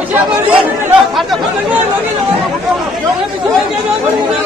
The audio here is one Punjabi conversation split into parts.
ਪਿੱਛੇ ਬੋਲੀ ਹਟ ਜਾ ਲੋਕੀ ਲੋਕੀ ਪਿੱਛੇ ਜਾ ਲੋਕੀ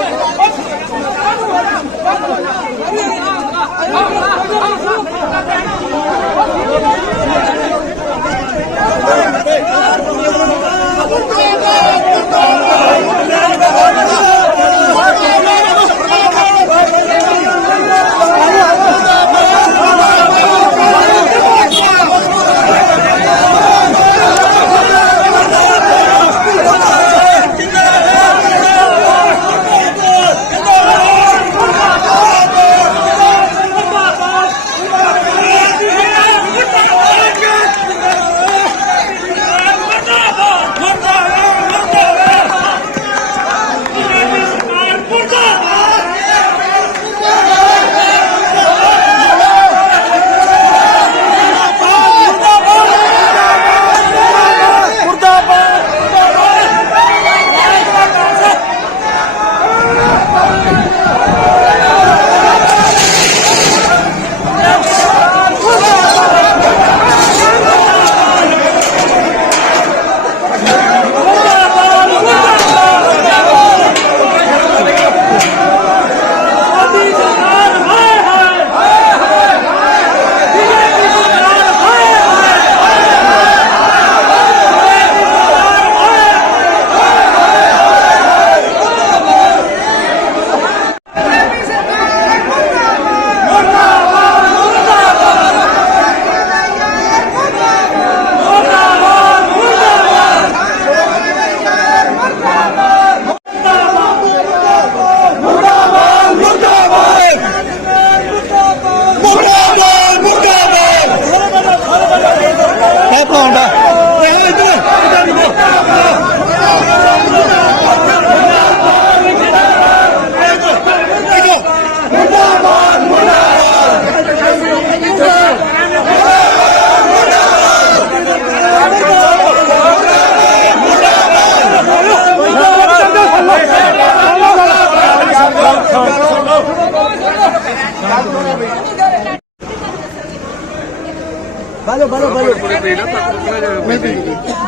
ਬਾਲੋ ਬਾਲੋ ਬਾਲੋ।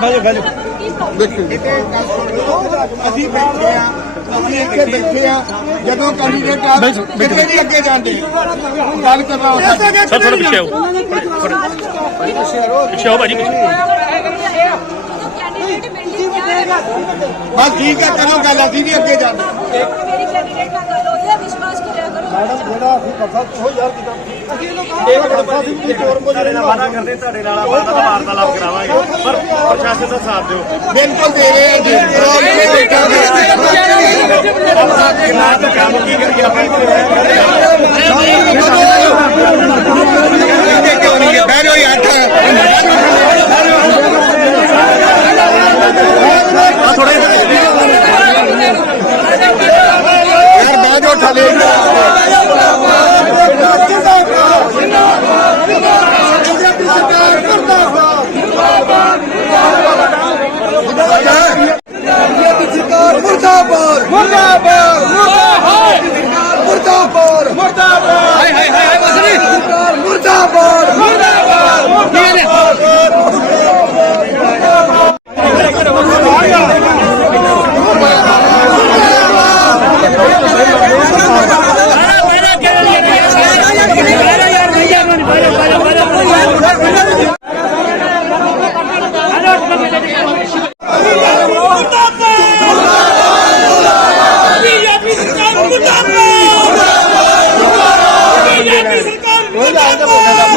ਬਾਲੋ ਬਾਲੋ। ਅਸੀਂ ਬੈਠੇ ਆ ਅਸੀਂ ਇੱਥੇ ਬੈਠੇ ਆ ਜਦੋਂ ਕੈਂਡੀਡੇਟ ਆ ਕਿਤੇ ਵੀ ਅੱਗੇ ਜਾਂਦੇ। ਗੱਲ ਕਰਨਾ ਹੁੰਦਾ ਸਰ ਥੋੜਾ ਪਿੱਛੇ ਆਓ। ਪਿੱਛੇ ਆਓ ਭਾਜੀ ਹੈ ਬਸ ਠੀਕ ਹੈ ਕਰੋ ਗੱਲ ਅਸੀਂ ਵੀ ਅੱਗੇ ਜਾਂਦੇ ਮੇਰੀ ਕੈਂਡੀਡੇਟ ਨਾਲ ਗੱਲ ਹੋਈ ਹੈ ਵਿਸ਼ਵਾਸ ਕਰਿਆ ਕਰੋ ਮੈਡਮ ਜਿਹੜਾ ਅਸੀਂ ਕਥਾ ਉਹ ਯਾਰ ਅਸੀਂ ਇਹ ਕਥਾ ਸੀ ਕਿ ਚੋਰ ਮੋਜਰੇ ਨਾਲ ਵਾਦਾ ਕਰਦੇ ਤੁਹਾਡੇ ਨਾਲ ਆਪਾਂ ਦਾ ਵਾਰਤਾਲਾਪ ਕਰਾਵਾਂਗੇ। ਪਰ ਪ੍ਰਸ਼ਾਸਨ ਦਾ ਸਾਥ ਦਿਓ। ਬਿਲਕੁਲ ਦੇ ਰਹੇ ਜੀ ਕਿੰਨਾ ਕੁ ਕੰਮ ਕੀ ਕਰੀਏ ਆਪਾਂ ਇੱਥੇ ਬਹਿ ਜਾਓ ਯਾਰ ਯਾਰ ਬਹਿ ਜਾਓ ਥੱਲੇ ਸਰਕਾਰ ਮੁਰਦਾਬਾਦ ਮੁਰਦਾਬਾਦ ਮੁਰਦਾਬਾਦ ਮੁਰਦਾਬਾਦ ਹਾਏ ਹਾਏ ਹਾਏ ਬਸਰੀ ਸਰਕਾਰ ਮੁਰਦਾਬਾਦ ਮੁਰਦਾਬਾਦ ਬੀਜੇਪੀ ਸਰਕਾਰ ਮੁਰਦਾਬਾਦ ਬੀਜੇਪੀ ਸਰਕਾਰ ਮੁਰਦਾਬਾਦ ਮੁਰਦਾਬਾਦ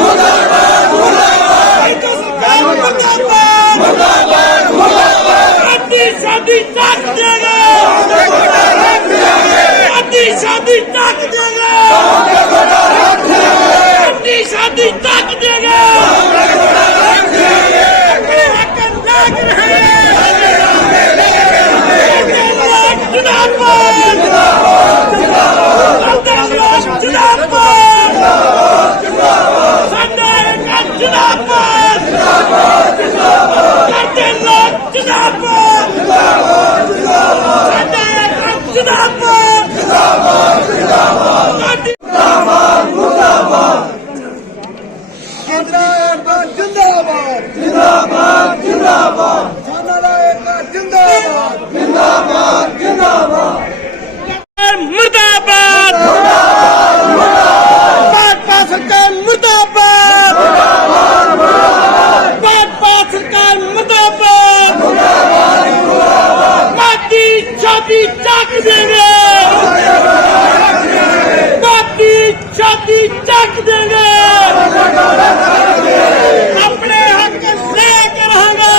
ਸਰਕਾਰ ਮੁਰਦਾਬਾਦ ਭਾਜਪਾ ਸਰਕਾਰ ਮੁਰਦਾਬਾਦ! ਮਾਤੀ ਛਾਤੀ ਚੱਕ ਦੇਵੇ ਮਾਤੀ ਛਾਤੀ ਚੱਕ ਦੇਵੇ ਆਪਣੇ ਹੱਕ ਲੈ ਕੇ ਰਹਾਂਗੇ